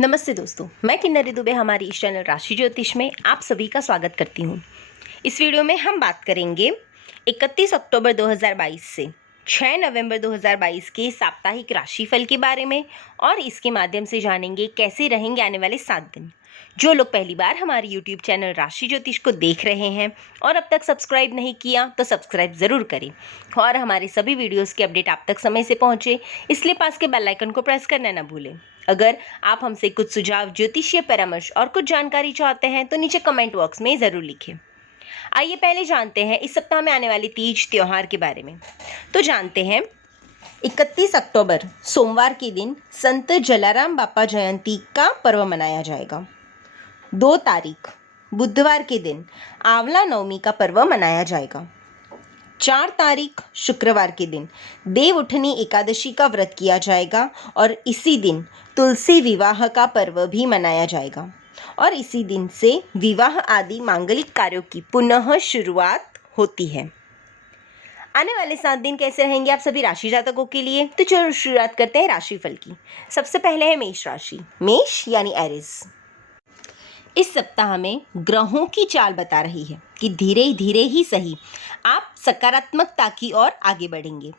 नमस्ते दोस्तों, मैं किन्नरी दुबे हमारी इस चैनल राशि ज्योतिष में आप सभी का स्वागत करती हूँ। इस वीडियो में हम बात करेंगे 31 अक्टूबर 2022 से 6 नवंबर 2022 के साप्ताहिक राशिफल के बारे में और इसके माध्यम से जानेंगे कैसे रहेंगे आने वाले 7 दिन। जो लोग पहली बार हमारे YouTube चैनल राशि ज्योतिष को देख रहे हैं और अब तक सब्सक्राइब नहीं किया तो सब्सक्राइब ज़रूर करें और हमारे सभी वीडियोस की अपडेट आप तक समय से पहुंचे, इसलिए पास के बेल आइकन को प्रेस करना ना भूलें। अगर आप हमसे कुछ सुझाव, ज्योतिषीय परामर्श और कुछ जानकारी चाहते हैं तो नीचे कमेंट बॉक्स में ज़रूर लिखें। आइए पहले जानते हैं इस सप्ताह में आने वाली तीज त्योहार के बारे में। तो जानते हैं 31 अक्टूबर सोमवार के दिन संत जलाराम बापा जयंती का पर्व मनाया जाएगा। 2 तारीख बुधवार के दिन आंवला नवमी का पर्व मनाया जाएगा। 4 तारीख शुक्रवार के दिन देव उठनी एकादशी का व्रत किया जाएगा और इसी दिन तुलसी विवाह का पर्व भी मनाया जाएगा और इसी दिन से विवाह आदि मांगलिक कार्यों की पुनः शुरुआत होती है। आने वाले 7 दिन कैसे रहेंगे आप सभी राशि जातकों के लिए, तो चलो शुरुआत करते हैं राशिफल की। सबसे पहले है मेष राशि। मेष यानी एरिस। इस सप्ताह में ग्रहों की चाल बता रही है कि धीरे धीरे ही सही आप सकारात्मकता की ओर आगे बढ़ेंगे।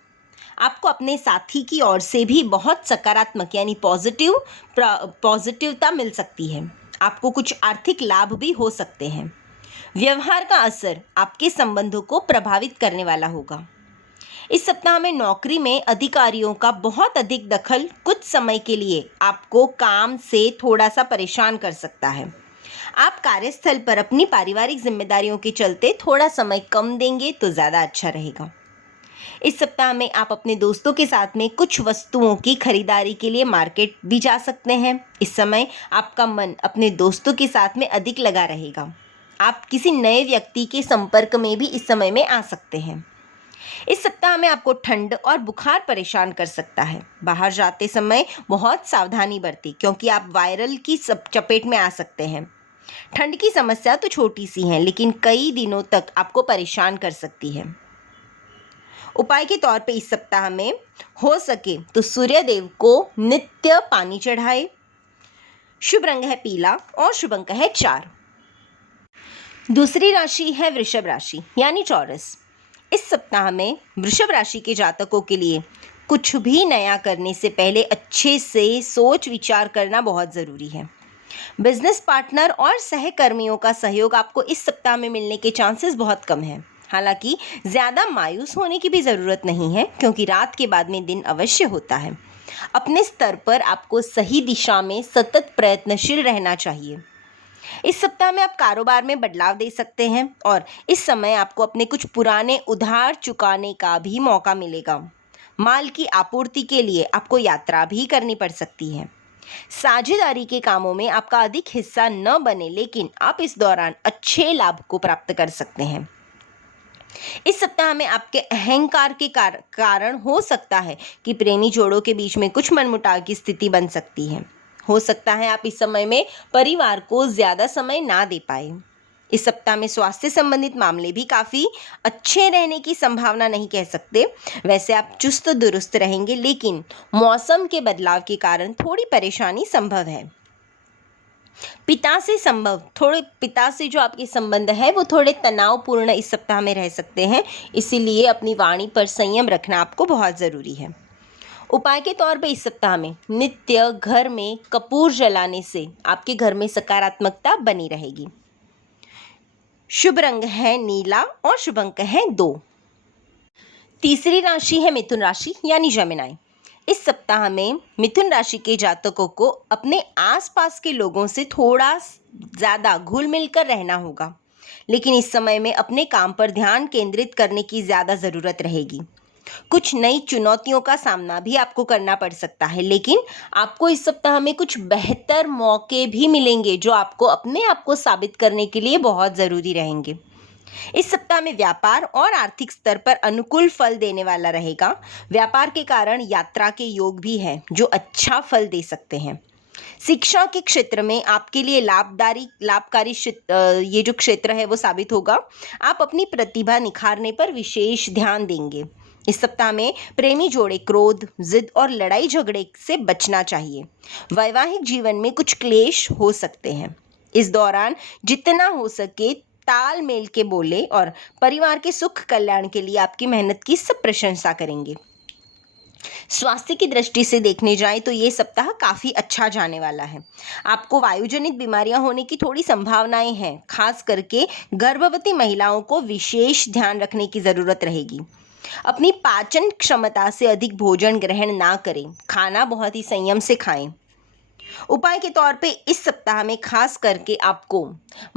आपको अपने साथी की ओर से भी बहुत सकारात्मक यानी पॉजिटिवता मिल सकती है। आपको कुछ आर्थिक लाभ भी हो सकते हैं। व्यवहार का असर आपके संबंधों को प्रभावित करने वाला होगा। इस सप्ताह में नौकरी में अधिकारियों का बहुत अधिक दखल कुछ समय के लिए आपको काम से थोड़ा सा परेशान कर सकता है। आप कार्यस्थल पर अपनी पारिवारिक जिम्मेदारियों के चलते थोड़ा समय कम देंगे तो ज़्यादा अच्छा रहेगा। इस सप्ताह में आप अपने दोस्तों के साथ में कुछ वस्तुओं की खरीदारी के लिए मार्केट भी जा सकते हैं। इस समय आपका मन अपने दोस्तों के साथ में अधिक लगा रहेगा। आप किसी नए व्यक्ति के संपर्क में भी इस समय में आ सकते हैं। इस सप्ताह में आपको ठंड और बुखार परेशान कर सकता है। बाहर जाते समय बहुत सावधानी बरतें क्योंकि आप वायरल की चपेट में आ सकते हैं। ठंड की समस्या तो छोटी सी है लेकिन कई दिनों तक आपको परेशान कर सकती है। उपाय के तौर पे इस सप्ताह में हो सके तो सूर्य देव को नित्य पानी चढ़ाए। शुभ रंग है पीला और शुभ अंक है 4। दूसरी राशि है वृषभ राशि यानी चौरस। इस सप्ताह में वृषभ राशि के जातकों के लिए कुछ भी नया करने से पहले अच्छे से सोच विचार करना बहुत ज़रूरी है। बिजनेस पार्टनर और सहकर्मियों का सहयोग आपको इस सप्ताह में मिलने के चांसेस बहुत कम हैं। हालांकि ज़्यादा मायूस होने की भी ज़रूरत नहीं है क्योंकि रात के बाद में दिन अवश्य होता है। अपने स्तर पर आपको सही दिशा में सतत प्रयत्नशील रहना चाहिए। इस सप्ताह में आप कारोबार में बदलाव दे सकते हैं और इस समय आपको अपने कुछ पुराने उधार चुकाने का भी मौका मिलेगा। माल की आपूर्ति के लिए आपको यात्रा भी करनी पड़ सकती है। साझेदारी के कामों में आपका अधिक हिस्सा न बने लेकिन आप इस दौरान अच्छे लाभ को प्राप्त कर सकते हैं। इस सप्ताह में आपके अहंकार के कारण हो सकता है कि प्रेमी जोड़ों के बीच में कुछ मनमुटाव की स्थिति बन सकती है। हो सकता है आप इस समय में परिवार को ज़्यादा समय ना दे पाए। इस सप्ताह में स्वास्थ्य संबंधित मामले भी काफ़ी अच्छे रहने की संभावना नहीं कह सकते। वैसे आप चुस्त दुरुस्त रहेंगे लेकिन मौसम के बदलाव के कारण थोड़ी परेशानी संभव है। पिता से जो आपके संबंध है वो थोड़े तनावपूर्ण इस सप्ताह में रह सकते हैं, इसीलिए अपनी वाणी पर संयम रखना आपको बहुत ज़रूरी है। उपाय के तौर पे इस सप्ताह में नित्य घर में कपूर जलाने से आपके घर में सकारात्मकता बनी रहेगी। शुभ रंग है नीला और शुभ अंक है 2। तीसरी राशि है मिथुन राशि यानी जेमिनी। इस सप्ताह में मिथुन राशि के जातकों को अपने आसपास के लोगों से थोड़ा ज़्यादा घुल मिल कर रहना होगा, लेकिन इस समय में अपने काम पर ध्यान केंद्रित करने की ज़्यादा ज़रूरत रहेगी। कुछ नई चुनौतियों का सामना भी आपको करना पड़ सकता है, लेकिन आपको इस सप्ताह में कुछ बेहतर मौके भी मिलेंगे जो आपको अपने आप को साबित करने के लिए बहुत ज़रूरी रहेंगे। इस सप्ताह में व्यापार और आर्थिक स्तर पर अनुकूल फल देने वाला रहेगा। व्यापार के कारण यात्रा के योग भी हैं जो अच्छा फल दे सकते हैं। शिक्षा के क्षेत्र में आपके लिए लाभकारी ये जो क्षेत्र है वो साबित होगा। आप अपनी प्रतिभा निखारने पर विशेष ध्यान देंगे। इस सप्ताह में प्रेमी जोड़े क्रोध, जिद और लड़ाई झगड़े से बचना चाहिए। वैवाहिक जीवन में कुछ क्लेश हो सकते हैं। इस दौरान जितना हो सके तालमेल के बोले और परिवार के सुख कल्याण के लिए आपकी मेहनत की सब प्रशंसा करेंगे। स्वास्थ्य की दृष्टि से देखने जाएं तो ये सप्ताह काफ़ी अच्छा जाने वाला है। आपको वायुजनित बीमारियां होने की थोड़ी संभावनाएं हैं। खास करके गर्भवती महिलाओं को विशेष ध्यान रखने की ज़रूरत रहेगी। अपनी पाचन क्षमता से अधिक भोजन ग्रहण ना करें। खाना बहुत ही संयम से खाएं। उपाय के तौर पे इस सप्ताह में खास करके आपको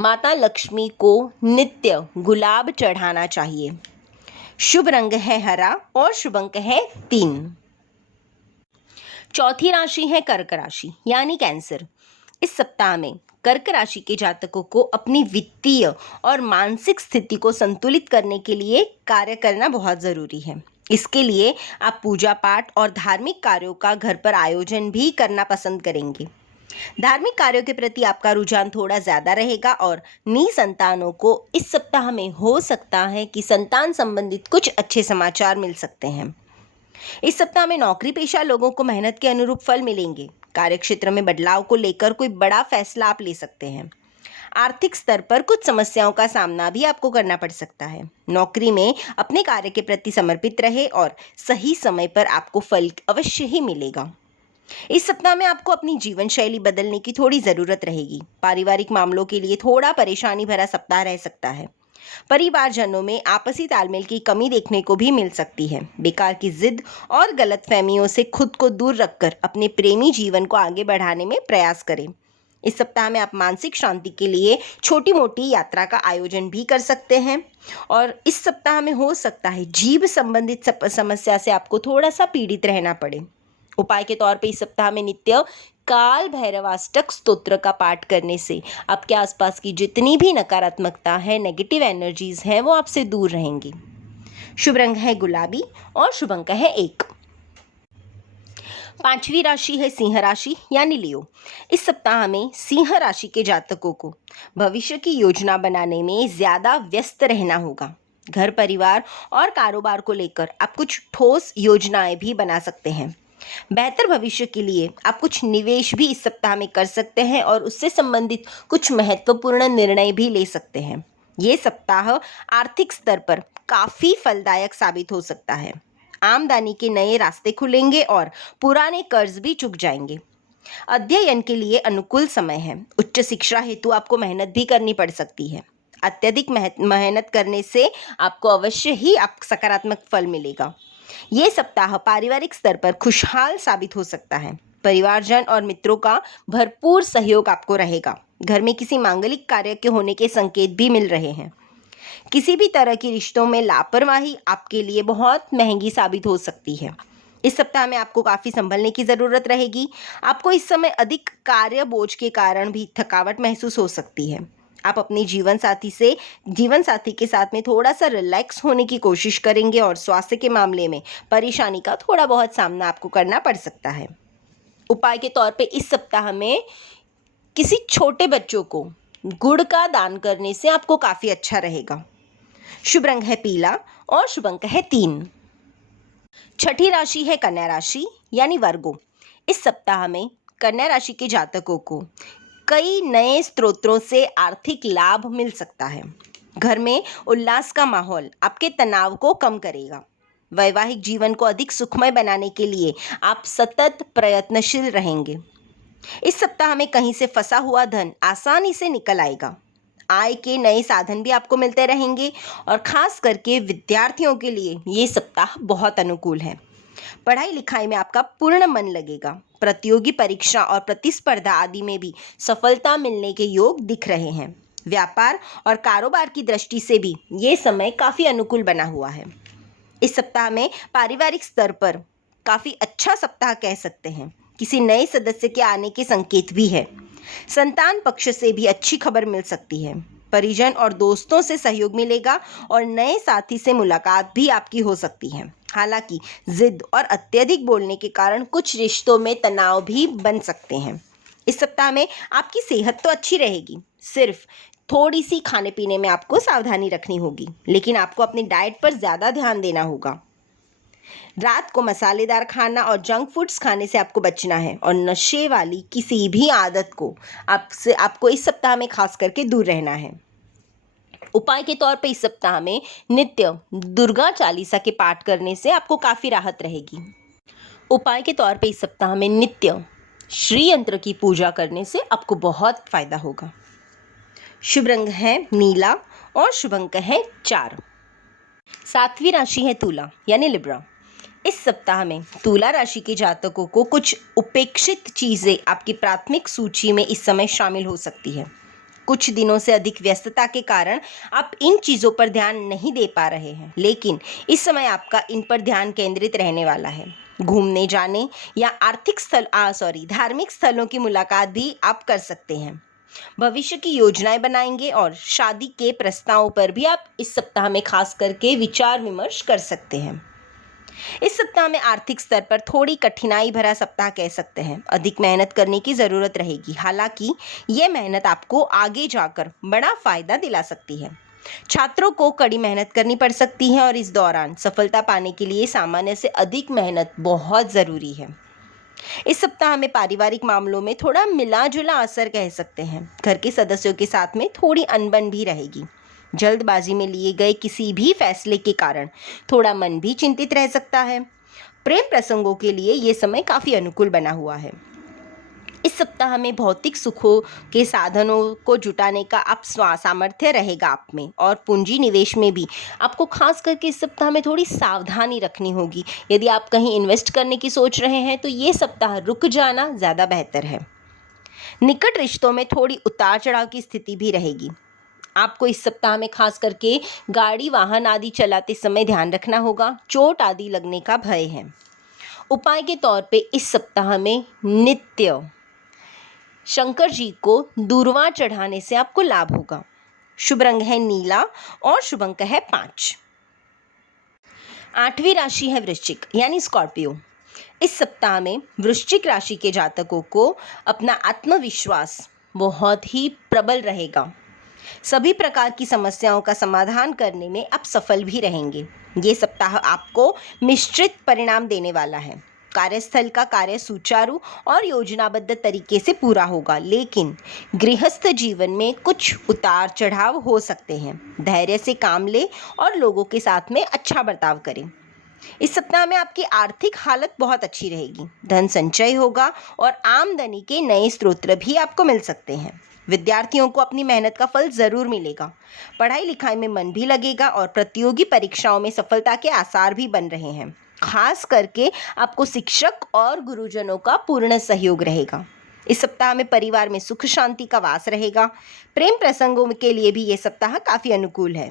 माता लक्ष्मी को नित्य गुलाब चढ़ाना चाहिए। शुभ रंग है हरा और शुभ अंक है 3। चौथी राशि है कर्क राशि यानी कैंसर। इस सप्ताह में कर्क राशि के जातकों को अपनी वित्तीय और मानसिक स्थिति को संतुलित करने के लिए कार्य करना बहुत ज़रूरी है। इसके लिए आप पूजा पाठ और धार्मिक कार्यों का घर पर आयोजन भी करना पसंद करेंगे। धार्मिक कार्यों के प्रति आपका रुझान थोड़ा ज़्यादा रहेगा और निसंतानों को इस सप्ताह में हो सकता है कि संतान संबंधित कुछ अच्छे समाचार मिल सकते हैं। इस सप्ताह में नौकरी पेशा लोगों को मेहनत के अनुरूप फल मिलेंगे। कार्यक्षेत्र में बदलाव को लेकर कोई बड़ा फैसला आप ले सकते हैं। आर्थिक स्तर पर कुछ समस्याओं का सामना भी आपको करना पड़ सकता है। नौकरी में अपने कार्य के प्रति समर्पित रहे और सही समय पर आपको फल अवश्य ही मिलेगा। इस सप्ताह में आपको अपनी जीवन शैली बदलने की थोड़ी ज़रूरत रहेगी। पारिवारिक मामलों के लिए थोड़ा परेशानी भरा सप्ताह रह सकता है। परिवारजनों में आपसी तालमेल की कमी देखने को भी मिल सकती है। बेकार की जिद और गलतफहमियों से खुद को दूर रखकर अपने प्रेमी जीवन को आगे बढ़ाने में प्रयास करें। इस सप्ताह में आप मानसिक शांति के लिए छोटी मोटी यात्रा का आयोजन भी कर सकते हैं। और इस सप्ताह में हो सकता है जीभ संबंधित समस्या से आपको थोड़ा सा पीड़ित रहना पड़े। उपाय के तौर पे इस सप्ताह में नित्य काल भैरवाष्टक स्तोत्र का पाठ करने से आपके आसपास की जितनी भी नकारात्मकता है, नेगेटिव एनर्जीज हैं, वो आपसे दूर रहेंगी। शुभ रंग है गुलाबी और शुभ अंक है 1। पांचवी राशि है सिंह राशि यानी लियो। इस सप्ताह में सिंह राशि के जातकों को भविष्य की योजना बनाने में ज़्यादा व्यस्त रहना होगा। घर परिवार और कारोबार को लेकर आप कुछ ठोस योजनाएं भी बना सकते हैं। बेहतर भविष्य के लिए आप कुछ निवेश भी इस सप्ताह में कर सकते हैं और उससे संबंधित कुछ महत्वपूर्ण निर्णय भी ले सकते हैं। ये सप्ताह आर्थिक स्तर पर काफ़ी फलदायक साबित हो सकता है। आमदनी के नए रास्ते खुलेंगे और पुराने कर्ज भी चुक जाएंगे। अध्ययन के लिए अनुकूल समय है। उच्च शिक्षा हेतु आपको मेहनत भी करनी पड़ सकती है। अत्यधिक मेहनत करने से आपको अवश्य ही सकारात्मक फल मिलेगा। ये सप्ताह पारिवारिक स्तर पर खुशहाल साबित हो सकता है। परिवारजन और मित्रों का भरपूर सहयोग आपको रहेगा। घर में किसी मांगलिक कार्य के होने के संकेत भी मिल रहे हैं। किसी भी तरह की रिश्तों में लापरवाही आपके लिए बहुत महंगी साबित हो सकती है। इस सप्ताह में आपको काफ़ी संभलने की ज़रूरत रहेगी। आपको इस समय अधिक कार्य बोझ के कारण भी थकावट महसूस हो सकती है। आप अपनी जीवन साथी के साथ में थोड़ा सा रिलैक्स होने की कोशिश करेंगे और स्वास्थ्य के मामले में परेशानी का थोड़ा बहुत सामना आपको करना पड़ सकता है। उपाय के तौर पे इस सप्ताह में किसी छोटे बच्चों को गुड़ का दान करने से आपको काफ़ी अच्छा रहेगा। शुभ रंग है पीला और शुभ अंक है 3। छठी राशि है कन्या राशि यानी वर्गो। इस सप्ताह में कन्या राशि के जातकों को कई नए स्रोतों से आर्थिक लाभ मिल सकता है। घर में उल्लास का माहौल आपके तनाव को कम करेगा। वैवाहिक जीवन को अधिक सुखमय बनाने के लिए आप सतत प्रयत्नशील रहेंगे। इस सप्ताह में कहीं से फंसा हुआ धन आसानी से निकल आएगा। आय के नए साधन भी आपको मिलते रहेंगे और खास करके विद्यार्थियों के लिए ये सप्ताह बहुत अनुकूल है। पढ़ाई लिखाई में आपका पूर्ण मन लगेगा। प्रतियोगी परीक्षा और प्रतिस्पर्धा आदि में भी सफलता मिलने के योग दिख रहे हैं। व्यापार और कारोबार की दृष्टि से भी ये समय काफ़ी अनुकूल बना हुआ है। इस सप्ताह में पारिवारिक स्तर पर काफ़ी अच्छा सप्ताह कह सकते हैं। किसी नए सदस्य के आने के संकेत भी है। संतान पक्ष से भी अच्छी खबर मिल सकती है। परिजन और दोस्तों से सहयोग मिलेगा और नए साथी से मुलाकात भी आपकी हो सकती है। हालांकि जिद और अत्यधिक बोलने के कारण कुछ रिश्तों में तनाव भी बन सकते हैं। इस सप्ताह में आपकी सेहत तो अच्छी रहेगी, सिर्फ थोड़ी सी खाने पीने में आपको सावधानी रखनी होगी, लेकिन आपको अपनी डाइट पर ज़्यादा ध्यान देना होगा। रात को मसालेदार खाना और जंक फूड्स खाने से आपको बचना है और नशे वाली किसी भी आदत को आपको इस सप्ताह में खास करके दूर रहना है। उपाय के तौर पे इस सप्ताह में नित्य दुर्गा चालीसा के पाठ करने से आपको काफ़ी राहत रहेगी। उपाय के तौर पे इस सप्ताह में नित्य श्री यंत्र की पूजा करने से आपको बहुत फायदा होगा। शुभ रंग है नीला और शुभ अंक है 4। 7वीं राशि है तुला यानी लिब्रा। इस सप्ताह में तुला राशि के जातकों को कुछ उपेक्षित चीज़ें आपकी प्राथमिक सूची में इस समय शामिल हो सकती है। कुछ दिनों से अधिक व्यस्तता के कारण आप इन चीज़ों पर ध्यान नहीं दे पा रहे हैं, लेकिन इस समय आपका इन पर ध्यान केंद्रित रहने वाला है। घूमने जाने या धार्मिक स्थलों की मुलाकात भी आप कर सकते हैं। भविष्य की योजनाएं बनाएंगे और शादी के प्रस्तावों पर भी आप इस सप्ताह में खास करके विचार विमर्श कर सकते हैं। इस सप्ताह में आर्थिक स्तर पर थोड़ी कठिनाई भरा सप्ताह कह सकते हैं। अधिक मेहनत करने की ज़रूरत रहेगी, हालांकि ये मेहनत आपको आगे जाकर बड़ा फायदा दिला सकती है। छात्रों को कड़ी मेहनत करनी पड़ सकती है और इस दौरान सफलता पाने के लिए सामान्य से अधिक मेहनत बहुत ज़रूरी है। इस सप्ताह में पारिवारिक मामलों में थोड़ा मिला जुला असर कह सकते हैं। घर के सदस्यों के साथ में थोड़ी अनबन भी रहेगी। जल्दबाजी में लिए गए किसी भी फैसले के कारण थोड़ा मन भी चिंतित रह सकता है। प्रेम प्रसंगों के लिए ये समय काफ़ी अनुकूल बना हुआ है। इस सप्ताह में भौतिक सुखों के साधनों को जुटाने का आप सामर्थ्य रहेगा आप में, और पूंजी निवेश में भी आपको खास करके इस सप्ताह में थोड़ी सावधानी रखनी होगी। यदि आप कहीं इन्वेस्ट करने की सोच रहे हैं तो ये सप्ताह रुक जाना ज़्यादा बेहतर है। निकट रिश्तों में थोड़ी उतार चढ़ाव की स्थिति भी रहेगी। आपको इस सप्ताह में खास करके गाड़ी वाहन आदि चलाते समय ध्यान रखना होगा। चोट आदि लगने का भय है। उपाय के तौर पे इस सप्ताह में नित्य शंकर जी को दूर्वा चढ़ाने से आपको लाभ होगा। शुभ रंग है नीला और शुभ अंक है 5। 8वीं राशि है वृश्चिक यानी स्कॉर्पियो। इस सप्ताह में वृश्चिक राशि के जातकों को अपना आत्मविश्वास बहुत ही प्रबल रहेगा। सभी प्रकार की समस्याओं का समाधान करने में आप सफल भी रहेंगे। ये सप्ताह आपको मिश्रित परिणाम देने वाला है। कार्यस्थल का कार्य सुचारू और योजनाबद्ध तरीके से पूरा होगा, लेकिन गृहस्थ जीवन में कुछ उतार चढ़ाव हो सकते हैं। धैर्य से काम लें और लोगों के साथ में अच्छा बर्ताव करें। इस सप्ताह में आपकी आर्थिक हालत बहुत अच्छी रहेगी। धन संचय होगा और आमदनी के नए स्रोत भी आपको मिल सकते हैं। विद्यार्थियों को अपनी मेहनत का फल ज़रूर मिलेगा। पढ़ाई लिखाई में मन भी लगेगा और प्रतियोगी परीक्षाओं में सफलता के आसार भी बन रहे हैं। खास करके आपको शिक्षक और गुरुजनों का पूर्ण सहयोग रहेगा। इस सप्ताह में परिवार में सुख शांति का वास रहेगा। प्रेम प्रसंगों के लिए भी ये सप्ताह काफ़ी अनुकूल है।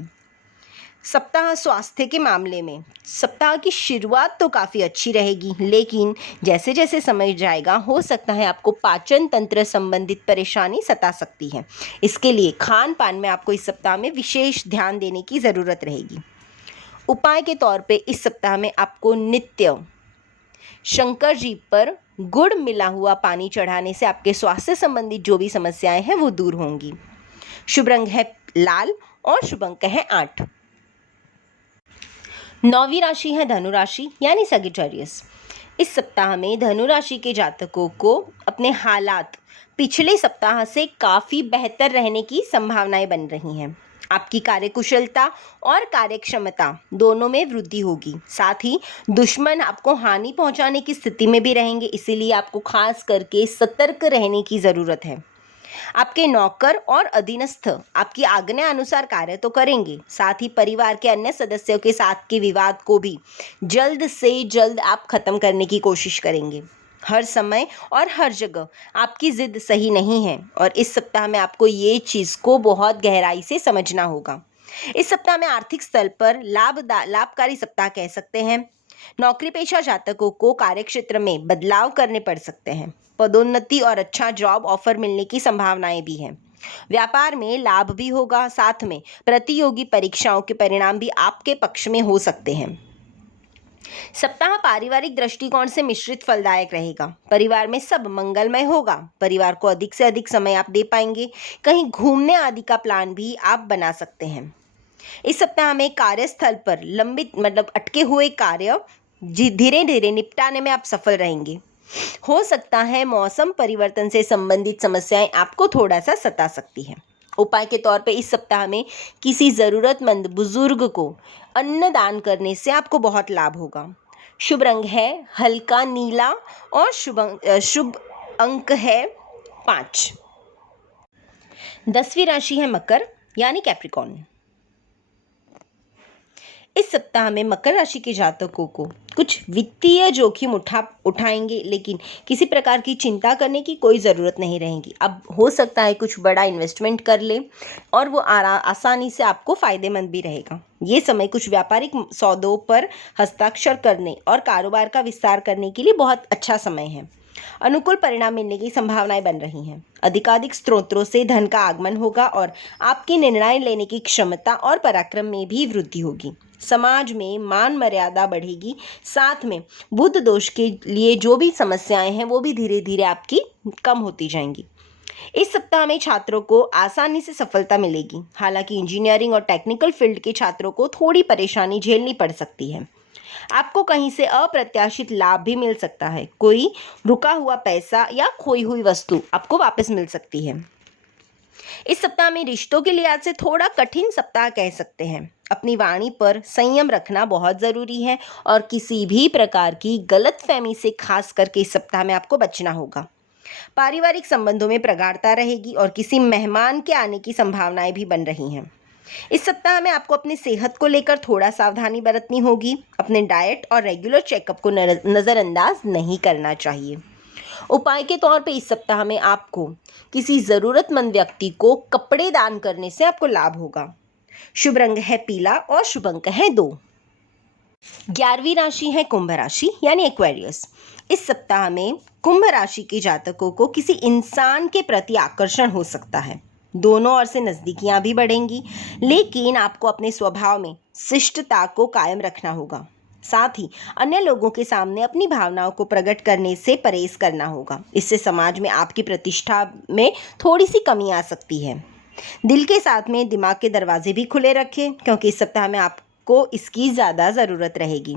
सप्ताह स्वास्थ्य के मामले में सप्ताह की शुरुआत तो काफ़ी अच्छी रहेगी, लेकिन जैसे जैसे समय जाएगा हो सकता है आपको पाचन तंत्र संबंधित परेशानी सता सकती है। इसके लिए खान पान में आपको इस सप्ताह में विशेष ध्यान देने की ज़रूरत रहेगी। उपाय के तौर पे इस सप्ताह में आपको नित्य शंकर जी पर गुड़ मिला हुआ पानी चढ़ाने से आपके स्वास्थ्य संबंधित जो भी समस्याएं हैं वो दूर होंगी। शुभ रंग है लाल और शुभ अंक है 8। 9वीं राशि है धनु राशि यानी सगिटेरियस। इस सप्ताह में धनु राशि के जातकों को अपने हालात पिछले सप्ताह से काफ़ी बेहतर रहने की संभावनाएं बन रही हैं। आपकी कार्यकुशलता और कार्यक्षमता दोनों में वृद्धि होगी। साथ ही दुश्मन आपको हानि पहुंचाने की स्थिति में भी रहेंगे, इसीलिए आपको खास करके सतर्क रहने की ज़रूरत है। आपके नौकर और अधीनस्थ आपकी आज्ञा अनुसार कार्य तो करेंगे, साथ ही परिवार के अन्य सदस्यों के साथ के विवाद को भी जल्द से जल्द आप खत्म करने की कोशिश करेंगे। हर समय और हर जगह आपकी ज़िद सही नहीं है और इस सप्ताह में आपको ये चीज़ को बहुत गहराई से समझना होगा। इस सप्ताह में आर्थिक स्तर पर लाभकारी सप्ताह कह सकते हैं। नौकरी पेशा जातकों को कार्यक्षेत्र में बदलाव करने पड़ सकते हैं। पदोन्नति और अच्छा जॉब ऑफर मिलने की संभावनाएं भी हैं। व्यापार में लाभ भी होगा, साथ में प्रतियोगी परीक्षाओं के परिणाम भी आपके पक्ष में हो सकते हैं। सप्ताह पारिवारिक दृष्टिकोण से मिश्रित फलदायक रहेगा। परिवार में सब मंगलमय होगा। परिवार को अधिक से अधिक समय आप दे पाएंगे। कहीं घूमने आदि का प्लान भी आप बना सकते हैं। इस सप्ताह में कार्यस्थल पर लंबित अटके हुए कार्य धीरे धीरे निपटाने में आप सफल रहेंगे। हो सकता है मौसम परिवर्तन से संबंधित समस्याएं आपको थोड़ा सा सता सकती हैं। उपाय के तौर पे इस सप्ताह में किसी ज़रूरतमंद बुजुर्ग को अन्न दान करने से आपको बहुत लाभ होगा। शुभ रंग है हल्का नीला और शुभ अंक है 5। 10वीं राशि है मकर यानी कैप्रिकॉर्न। इस सप्ताह में मकर राशि के जातकों को कुछ वित्तीय जोखिम उठाएंगे, लेकिन किसी प्रकार की चिंता करने की कोई ज़रूरत नहीं रहेगी। अब हो सकता है कुछ बड़ा इन्वेस्टमेंट कर ले और वो आसानी से आपको फ़ायदेमंद भी रहेगा। ये समय कुछ व्यापारिक सौदों पर हस्ताक्षर करने और कारोबार का विस्तार करने के लिए बहुत अच्छा समय है। अनुकूल परिणाम मिलने की संभावनाएं बन रही हैं। अधिकाधिक स्रोतों से धन का आगमन होगा और आपकी निर्णय लेने की क्षमता और पराक्रम में भी वृद्धि होगी। समाज में मान मर्यादा बढ़ेगी। साथ में बुध दोष के लिए जो भी समस्याएं हैं वो भी धीरे धीरे आपकी कम होती जाएंगी। इस सप्ताह में छात्रों को आसानी से सफलता मिलेगी। हालांकि इंजीनियरिंग और टेक्निकल फील्ड के छात्रों को थोड़ी परेशानी झेलनी पड़ सकती है। आपको कहीं से अप्रत्याशित लाभ भी मिल सकता है। कोई रुका हुआ पैसा या खोई हुई वस्तु आपको वापस मिल सकती है। इस सप्ताह में रिश्तों के लिहाज से थोड़ा कठिन सप्ताह कह सकते हैं। अपनी वाणी पर संयम रखना बहुत ज़रूरी है और किसी भी प्रकार की गलतफहमी से खास करके इस सप्ताह में आपको बचना होगा। पारिवारिक संबंधों में प्रगाढ़ता रहेगी और किसी मेहमान के आने की संभावनाएं भी बन रही हैं। इस सप्ताह में आपको अपनी सेहत को लेकर थोड़ा सावधानी बरतनी होगी। अपने डाइट और रेगुलर चेकअप को नज़रअंदाज नहीं करना चाहिए। उपाय के तौर पे इस सप्ताह में आपको किसी ज़रूरतमंद व्यक्ति को कपड़े दान करने से आपको लाभ होगा। शुभ रंग है पीला और शुभ अंक है 2। 11वीं राशि है कुंभ राशि यानी एक्वेरियस। इस सप्ताह में कुंभ राशि के जातकों को किसी इंसान के प्रति आकर्षण हो सकता है। दोनों ओर से नज़दीकियां भी बढ़ेंगी, लेकिन आपको अपने स्वभाव में शिष्टता को कायम रखना होगा। साथ ही अन्य लोगों के सामने अपनी भावनाओं को प्रकट करने से परहेज करना होगा। इससे समाज में आपकी प्रतिष्ठा में थोड़ी सी कमी आ सकती है। दिल के साथ में दिमाग के दरवाजे भी खुले रखें, क्योंकि इस सप्ताह में आपको इसकी ज़्यादा ज़रूरत रहेगी।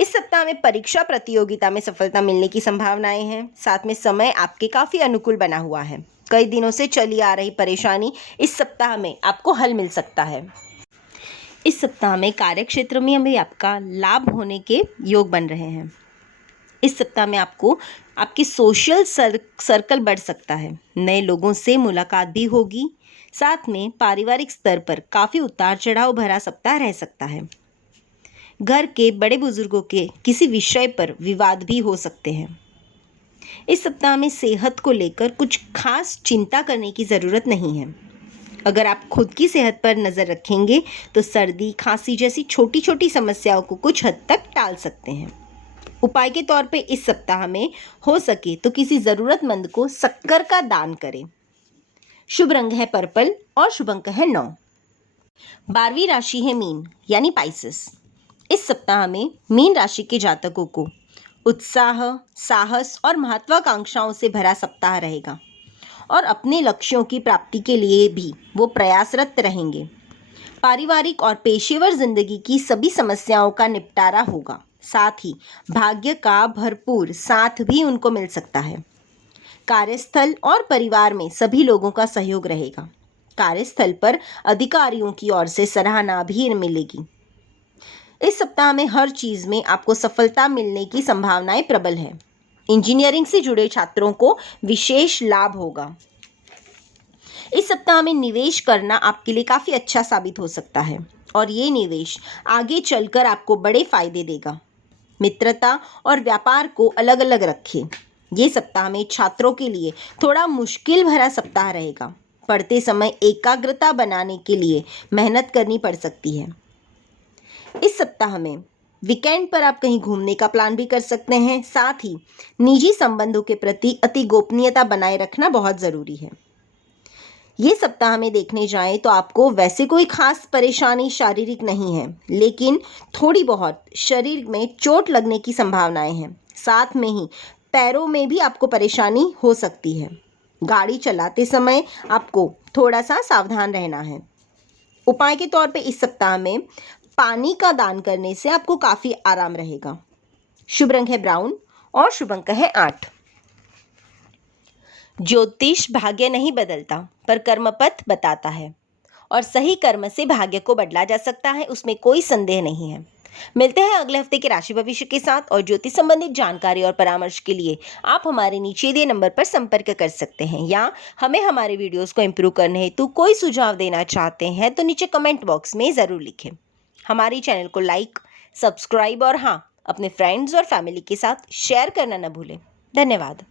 इस सप्ताह में परीक्षा प्रतियोगिता में सफलता मिलने की संभावनाएं हैं। साथ में समय आपके काफ़ी अनुकूल बना हुआ है। कई दिनों से चली आ रही परेशानी इस सप्ताह में आपको हल मिल सकता है। इस सप्ताह में कार्यक्षेत्र में भी आपका लाभ होने के योग बन रहे हैं। इस सप्ताह में आपको आपकी सोशल सर्कल बढ़ सकता है। नए लोगों से मुलाकात भी होगी। साथ में पारिवारिक स्तर पर काफ़ी उतार चढ़ाव भरा सप्ताह रह सकता है। घर के बड़े बुजुर्गों के किसी विषय पर विवाद भी हो सकते हैं। इस सप्ताह में सेहत को लेकर कुछ खास चिंता करने की ज़रूरत नहीं है। अगर आप खुद की सेहत पर नज़र रखेंगे तो सर्दी खांसी जैसी छोटी छोटी समस्याओं को कुछ हद तक टाल सकते हैं। उपाय के तौर पे इस सप्ताह में हो सके तो किसी ज़रूरतमंद को शक्कर का दान करें। शुभ रंग है पर्पल और शुभ अंक है 9। 12वीं राशि है मीन यानी पाइसेस। इस सप्ताह में मीन राशि के जातकों को उत्साह, साहस और महत्वाकांक्षाओं से भरा सप्ताह रहेगा और अपने लक्ष्यों की प्राप्ति के लिए भी वो प्रयासरत रहेंगे। पारिवारिक और पेशेवर जिंदगी की सभी समस्याओं का निपटारा होगा। साथ ही भाग्य का भरपूर साथ भी उनको मिल सकता है। कार्यस्थल और परिवार में सभी लोगों का सहयोग रहेगा। कार्यस्थल पर अधिकारियों की ओर से सराहना भी मिलेगी। इस सप्ताह में हर चीज़ में आपको सफलता मिलने की संभावनाएं प्रबल है। इंजीनियरिंग से जुड़े छात्रों को विशेष लाभ होगा। इस सप्ताह में निवेश करना आपके लिए काफ़ी अच्छा साबित हो सकता है और ये निवेश आगे चलकर आपको बड़े फायदे देगा। मित्रता और व्यापार को अलग अलग रखें। ये सप्ताह में छात्रों के लिए थोड़ा मुश्किल भरा सप्ताह रहेगा। पढ़ते समय एकाग्रता बनाने के लिए मेहनत करनी पड़ सकती है। इस सप्ताह में वीकेंड पर आप कहीं घूमने का प्लान भी कर सकते हैं। साथ ही निजी संबंधों के प्रति अति गोपनीयता बनाए रखना बहुत ज़रूरी है। ये सप्ताह में देखने जाएं तो आपको वैसे कोई खास परेशानी शारीरिक नहीं है, लेकिन थोड़ी बहुत शरीर में चोट लगने की संभावनाएं हैं। साथ में ही पैरों में भी आपको परेशानी हो सकती है। गाड़ी चलाते समय आपको थोड़ा सा सावधान रहना है। उपाय के तौर पे इस सप्ताह में पानी का दान करने से आपको काफ़ी आराम रहेगा। शुभ रंग है ब्राउन और शुभ अंक है 8। ज्योतिष भाग्य नहीं बदलता पर कर्मपथ बताता है और सही कर्म से भाग्य को बदला जा सकता है, उसमें कोई संदेह नहीं है। मिलते हैं अगले हफ्ते के राशि भविष्य के साथ, और ज्योतिष संबंधित जानकारी और परामर्श के लिए आप हमारे नीचे दिए नंबर पर संपर्क कर सकते हैं, या हमें हमारे वीडियोस को इम्प्रूव करने हेतु कोई सुझाव देना चाहते हैं तो नीचे कमेंट बॉक्स में ज़रूर लिखें। हमारे चैनल को लाइक, सब्सक्राइब और हाँ, अपने फ्रेंड्स और फैमिली के साथ शेयर करना न भूलें। धन्यवाद।